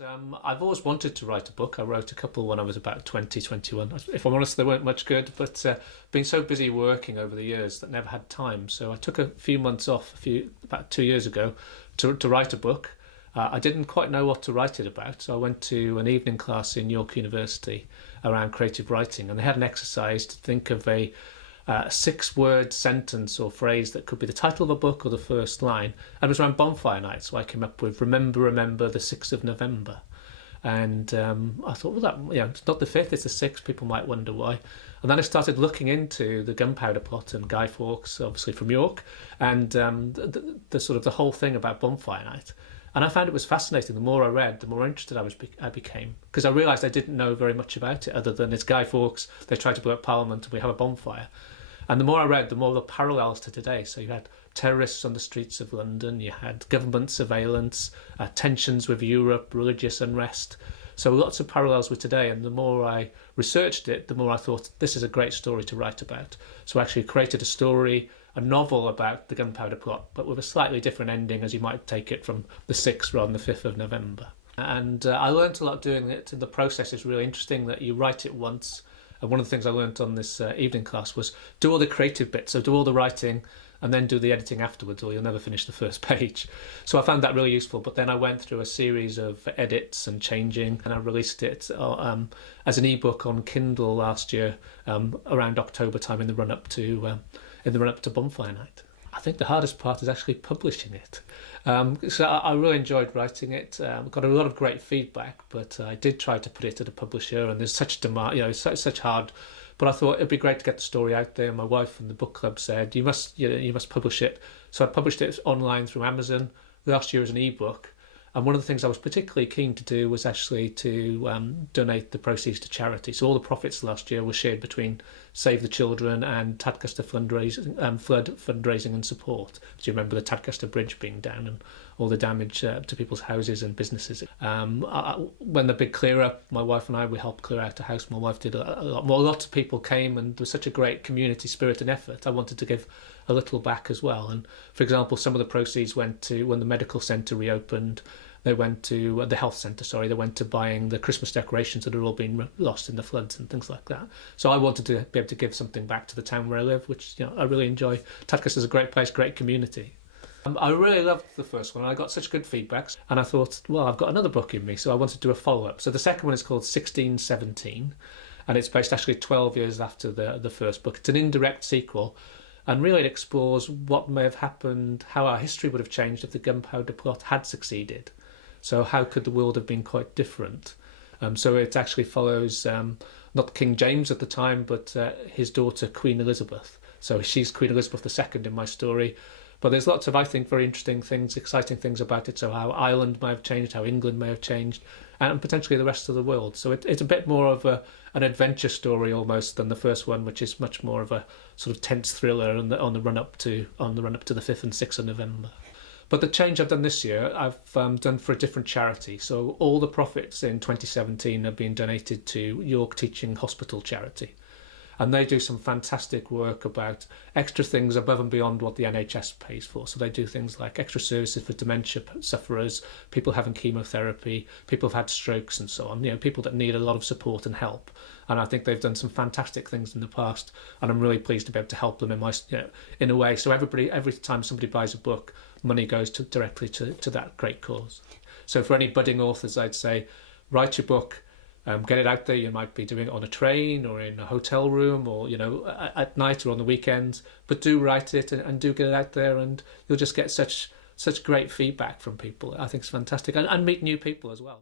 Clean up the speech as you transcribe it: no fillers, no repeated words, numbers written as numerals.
I've always wanted to write a book. I wrote a couple when I was about 20, 21. If I'm honest, they weren't much good, but been so busy working over the years that never had time. So I took a few months off about 2 years ago to write a book. I didn't quite know what to write it about, so I went to an evening class in York University around creative writing, and they had an exercise to think of a 6-word sentence or phrase that could be the title of a book or the first line. And it was around bonfire night, so I came up with "Remember, remember the 6th of November." And I thought, well, it's not the 5th, it's the 6th. People might wonder why. And then I started looking into the gunpowder plot and Guy Fawkes, obviously from York, and the sort of the whole thing about bonfire night. And I found it was fascinating. The more I read, the more interested I became, because I realised I didn't know very much about it, other than it's Guy Fawkes, they tried to blow up Parliament and we have a bonfire. And the more I read, the more the parallels to today. So you had terrorists on the streets of London, you had government surveillance, tensions with Europe, religious unrest. So lots of parallels with today. And the more I researched it, the more I thought, this is a great story to write about. So I actually created a story, a novel about the gunpowder plot, but with a slightly different ending, as you might take it from the 6th rather than the 5th of November. And I learned a lot doing it. And the process is really interesting, that you write it once. And one of the things I learned on this evening class was do all the creative bits, so do all the writing and then do the editing afterwards, or you'll never finish the first page. So I found that really useful, but then I went through a series of edits and changing, and I released it as an ebook on Kindle last year, around October time, in the run-up to Bonfire Night. I think the hardest part is actually publishing it. So I really enjoyed writing it. Got a lot of great feedback, but I did try to put it to the publisher, and there's such demand, such hard. But I thought it'd be great to get the story out there. My wife and the book club said, you must publish it. So I published it online through Amazon last year as an ebook. And one of the things I was particularly keen to do was actually to donate the proceeds to charity. So all the profits last year were shared between Save the Children and Tadcaster flood fundraising and support. Do you remember the Tadcaster Bridge being down and all the damage to people's houses and businesses? When the big clear up, my wife and we helped clear out a house. My wife did a lot more. Lots of people came, and there was such a great community spirit and effort. I wanted to give a little back as well. And for example, some of the proceeds went to, when the medical centre reopened, they went to the health centre, they went to buying the Christmas decorations that had all been lost in the floods and things like that. So I wanted to be able to give something back to the town where I live, which I really enjoy. Tadcaster is a great place, great community. I really loved the first one. I got such good feedbacks, and I thought, well, I've got another book in me, so I wanted to do a follow-up. So the second one is called 1617, and it's based actually 12 years after the first book. It's an indirect sequel, and really it explores what may have happened, how our history would have changed if the gunpowder plot had succeeded. So how could the world have been quite different? So it actually follows not King James at the time, but his daughter, Queen Elizabeth. So she's Queen Elizabeth II in my story. But there's lots of, I think, very interesting things, exciting things about it. So how Ireland may have changed, how England may have changed, and potentially the rest of the world. So it's a bit more of an adventure story almost than the first one, which is much more of a sort of tense thriller on the run up to the 5th and 6th of November. But the change I've done this year, I've done for a different charity. So all the profits in 2017 have been donated to York Teaching Hospital charity. And they do some fantastic work about extra things above and beyond what the NHS pays for. So they do things like extra services for dementia sufferers, people having chemotherapy, people who've had strokes and so on, people that need a lot of support and help. And I think they've done some fantastic things in the past, and I'm really pleased to be able to help them in a way. So every time somebody buys a book, money goes directly to that great cause. So for any budding authors, I'd say, write your book, get it out there. You might be doing it on a train or in a hotel room or, at night or on the weekends, but do write it and do get it out there, and you'll just get such great feedback from people. I think it's fantastic, and meet new people as well.